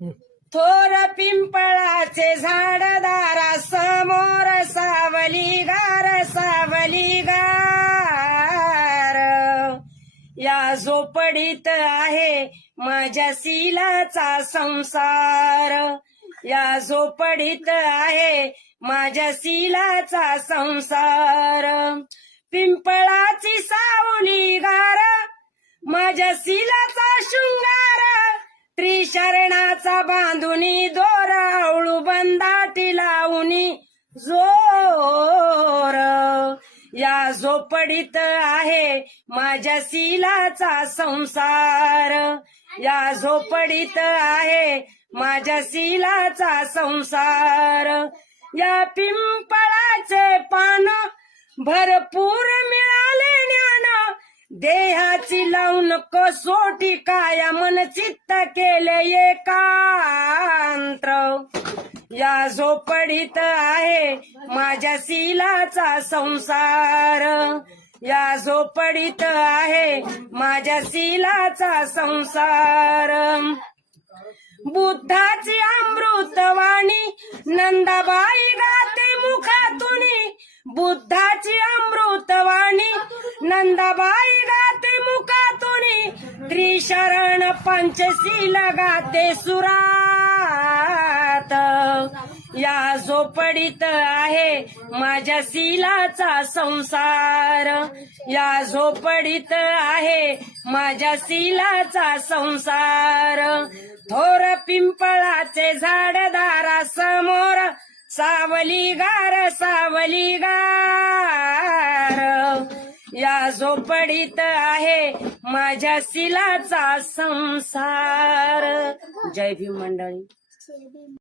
थोर पिंपळाचे झाड दारा समोर सावली गार या झोपडीत आहे माझ्या शीलाचा संसार या झोपडीत आहे माझ्या शीलाचा संसार पिंपळाची सावली गार माझ्या शीलाचा शृंगार त्रिशरणाचा बांधुनी दोर आवळू बंदाटी लावूनी जोर या झोपडीत आहे माझ्या शीलाचा संसार या झोपडीत आहे माझ्या शीलाचा संसार या पिंपळाचे पान भरपूर मिळाले ज्ञान देहाची लावून कसोटी काया मन चित्त केले एकांत या झोपडीत आहे माझ्या शीलाचा संसार या झोपडीत आहे माझ्या शीलाचा संसार बुद्धाची अमृतवाणी नंदाबाई गाते मुखातूनी बुद्धाची अमृतवाणी नंदाबाई गाते मुखातूनी त्रिशरण पंचशील गाते सुरात या झोपडीत आहे माझ्या शीलाचा संसार या झोपडीत आहे माझ्या शीलाचा संसार थोर पिंपळाचे झाड दारा समोर सावली गार या झोपडीत आहे माझ्या शीलाचा संसार. जय भीम मंडळी.